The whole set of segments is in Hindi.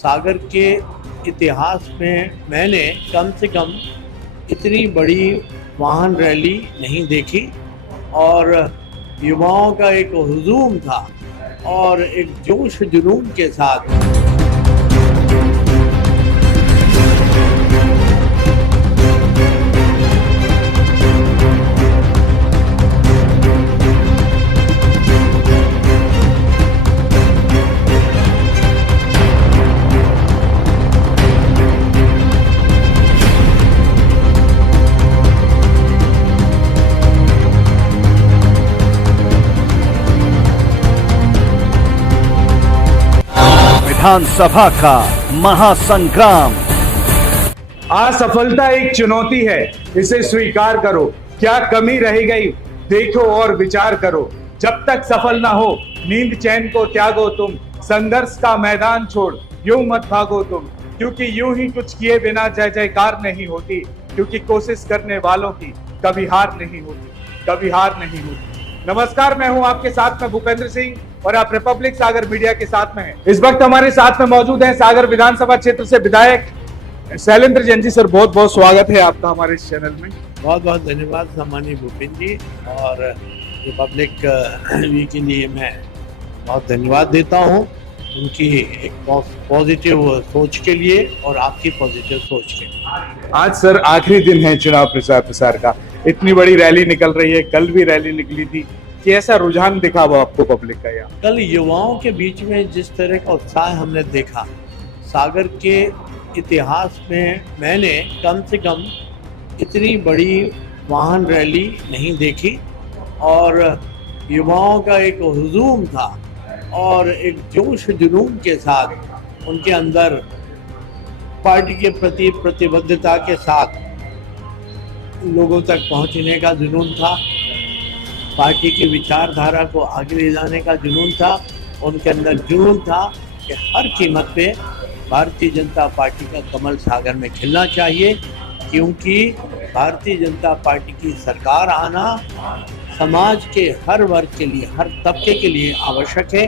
सागर के इतिहास में मैंने कम से कम इतनी बड़ी वाहन रैली नहीं देखी और युवाओं का एक हुजूम था और एक जोश जुनून के साथ। विधानसभा का महासंग्राम। असफलता एक चुनौती है, इसे स्वीकार करो। क्या कमी रह गई देखो और विचार करो। जब तक सफल ना हो नींद चैन को त्यागो तुम। संघर्ष का मैदान छोड़ यूं मत भागो तुम, क्योंकि यूं ही कुछ किए बिना जय जयकार नहीं होती। क्योंकि कोशिश करने वालों की कभी हार नहीं होती, कभी हार नहीं होती। नमस्कार, मैं हूं आपके साथ में भूपेंद्र सिंह और आप रिपब्लिक सागर मीडिया के साथ में हैं। इस वक्त हमारे साथ में मौजूद हैं सागर विधानसभा क्षेत्र से विधायक शैलेंद्र जैन जी। सर, बहुत बहुत स्वागत है आपका हमारे इस चैनल में। बहुत बहुत धन्यवाद सम्मानीय भूपेंद्र जी, और रिपब्लिक वी के लिए मैं बहुत धन्यवाद देता हूं, उनकी एक पॉजिटिव सोच के लिए और आपकी पॉजिटिव सोच के लिए। आज सर आखिरी दिन है चुनाव प्रचार का, इतनी बड़ी रैली निकल रही है, कल भी रैली निकली थी। कैसा रुझान दिखा वो आपको पब्लिक का? यहाँ कल युवाओं के बीच में जिस तरह का उत्साह हमने देखा, सागर के इतिहास में मैंने कम से कम इतनी बड़ी वाहन रैली नहीं देखी और युवाओं का एक हुजूम था और एक जोश जुनून के साथ उनके अंदर पार्टी के प्रति प्रतिबद्धता के साथ लोगों तक पहुंचने का जुनून था, पार्टी की विचारधारा को आगे ले जाने का जुनून था। उनके अंदर जुनून था कि हर कीमत पे भारतीय जनता पार्टी का कमल सागर में खिलना चाहिए, क्योंकि भारतीय जनता पार्टी की सरकार आना समाज के हर वर्ग के लिए, हर तबके के लिए आवश्यक है।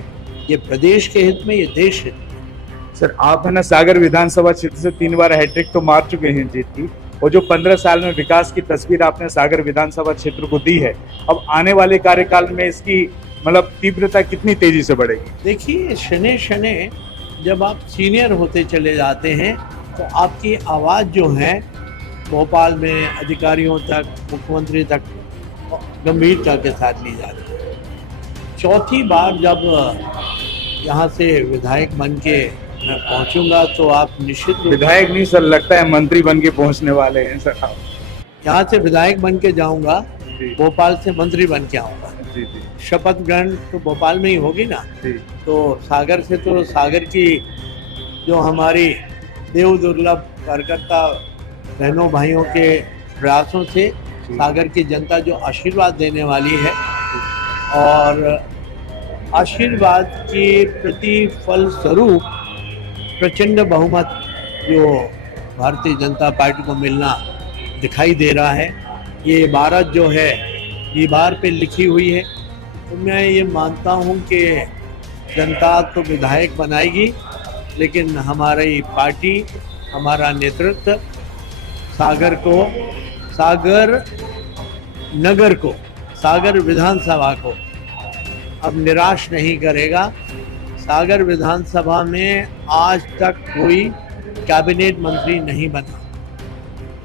ये प्रदेश के हित में, ये देश हित में। सर, आप है ना सागर विधानसभा क्षेत्र से 3 बार हैट्रिक तो मार चुके हैं जीत की, और जो 15 साल में विकास की तस्वीर आपने सागर विधानसभा क्षेत्र को दी है, अब आने वाले कार्यकाल में इसकी मतलब तीव्रता कितनी तेजी से बढ़ेगी? देखिए, शने शने जब आप सीनियर होते चले जाते हैं तो आपकी आवाज़ जो है भोपाल में अधिकारियों तक, मुख्यमंत्री तक गंभीरता के साथ ली जाती है। चौथी बार जब यहाँ से विधायक बन के मैं पहुँचूंगा तो आप निश्चित रूप, विधायक नहीं सर, लगता है मंत्री बन के पहुँचने वाले हैं सर आप। यहाँ से विधायक बन के जाऊंगा, भोपाल से मंत्री बन के आऊँगा। जी जी। शपथ ग्रहण तो भोपाल में ही होगी ना, जी। तो सागर से, तो सागर की जो हमारी देव दुर्लभ कार्यकर्ता बहनों भाइयों के प्रयासों से सागर की जनता जो आशीर्वाद देने वाली है, और आशीर्वाद के प्रतिफल स्वरूप प्रचंड बहुमत जो भारतीय जनता पार्टी को मिलना दिखाई दे रहा है। ये इबारत जो है दीवार पे लिखी हुई है, तो मैं ये मानता हूँ कि जनता तो विधायक बनाएगी, लेकिन हमारी पार्टी, हमारा नेतृत्व सागर को, सागर नगर को, सागर विधानसभा को अब निराश नहीं करेगा। सागर विधानसभा में आज तक कोई कैबिनेट मंत्री नहीं बना।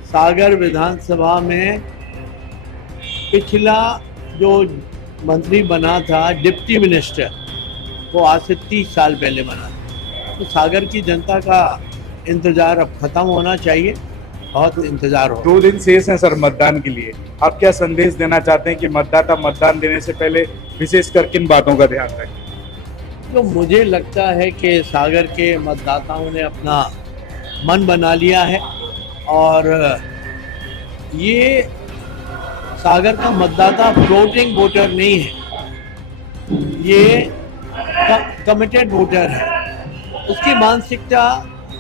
सागर विधानसभा में पिछला जो मंत्री बना था, डिप्टी मिनिस्टर, वो आज से 30 साल पहले बना। तो सागर की जनता का इंतज़ार अब ख़त्म होना चाहिए, बहुत इंतज़ार हो। 2 दिन शेष हैं सर मतदान के लिए, आप क्या संदेश देना चाहते हैं कि मतदाता मतदान देने से पहले विशेषकर किन बातों का ध्यान रखें? तो मुझे लगता है कि सागर के मतदाताओं ने अपना मन बना लिया है, और ये सागर का मतदाता फ्लोटिंग वोटर नहीं है, ये कमिटेड वोटर है। उसकी मानसिकता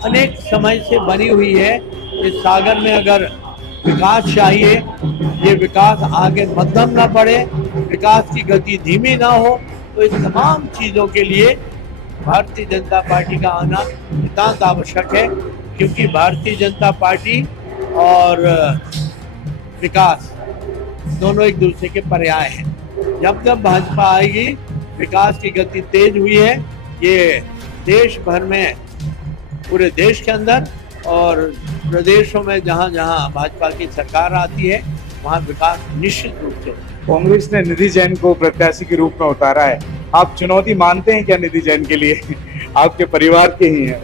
अनेक समय से बनी हुई है कि सागर में अगर विकास चाहिए, ये विकास आगे मध्यम ना पड़े, विकास की गति धीमी ना हो, तो इस तमाम चीज़ों के लिए भारतीय जनता पार्टी का आना नितांत आवश्यक है, क्योंकि भारतीय जनता पार्टी और विकास दोनों एक दूसरे के पर्याय हैं। जब जब भाजपा आएगी, विकास की गति तेज हुई है। ये देश भर में, पूरे देश के अंदर और प्रदेशों में जहाँ जहाँ भाजपा की सरकार आती है, वहाँ विकास निश्चित रूप से। कांग्रेस ने निधि जैन को प्रत्याशी के रूप में उतारा है, आप चुनौती मानते हैं क्या निधि जैन के लिए? आपके परिवार के ही हैं।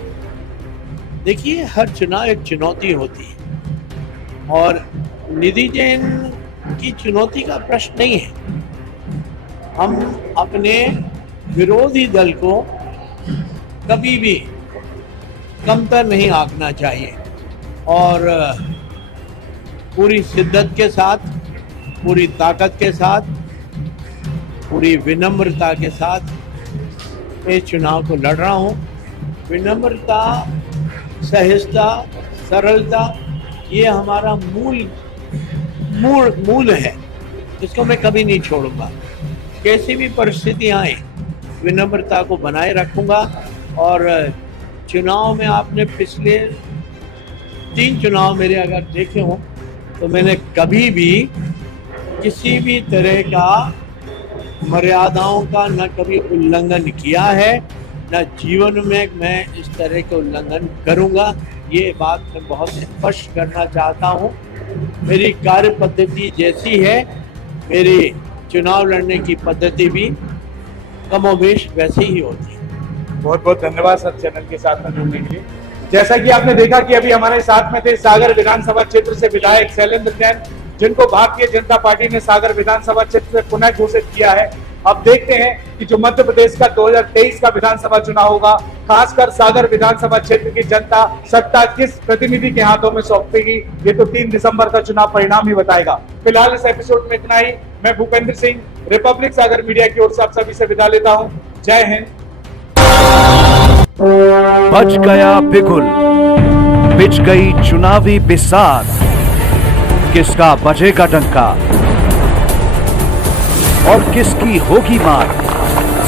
देखिए, हर चुनाव एक चुनौती होती है और निधि जैन की चुनौती का प्रश्न नहीं है। हम अपने विरोधी दल को कभी भी कमतर नहीं आंकना चाहिए और पूरी शिद्दत के साथ, पूरी ताकत के साथ, पूरी विनम्रता के साथ इस चुनाव को लड़ रहा हूँ। विनम्रता, सहजता, सरलता, ये हमारा मूल है, इसको मैं कभी नहीं छोड़ूंगा। कैसी भी परिस्थितियाँ आए, विनम्रता को बनाए रखूंगा। और चुनाव में आपने पिछले 3 चुनाव मेरे अगर देखे हों, तो मैंने कभी भी किसी भी तरह का मर्यादाओं का न कभी उल्लंघन किया है, न जीवन में मैं इस तरह के उल्लंघन करूंगा। ये बात मैं बहुत स्पष्ट करना चाहता हूँ। मेरी कार्य पद्धति जैसी है, मेरी चुनाव लड़ने की पद्धति भी कमोबेश वैसी ही होती है। बहुत बहुत धन्यवाद सर चैनल के साथ में जुड़ने के लिए। जैसा कि आपने देखा कि अभी हमारे साथ में थे सागर विधानसभा क्षेत्र से विधायक शैलेंद्र जैन, जिनको भारतीय जनता पार्टी ने सागर विधानसभा क्षेत्र से पुनः घोषित किया है। अब देखते हैं कि जो मध्य प्रदेश का 2023 का विधानसभा चुनाव होगा, खासकर सागर विधानसभा क्षेत्र की जनता सत्ता किस प्रतिनिधि के हाथों में सौंपेगी, ये तो 3 दिसंबर का चुनाव परिणाम ही बताएगा। फिलहाल इस एपिसोड में इतना ही। मैं भूपेंद्र सिंह, रिपब्लिक सागर मीडिया की ओर से आप सभी से विदा लेता हूँ। जय हिंद। बच गया बिगुल, बिछ गई चुनावी बिसात, किसका बजेगा डंका और किसकी होगी मार?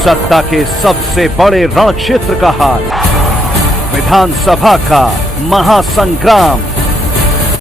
सत्ता के सबसे बड़े रण क्षेत्र का हाल, विधानसभा का महासंग्राम।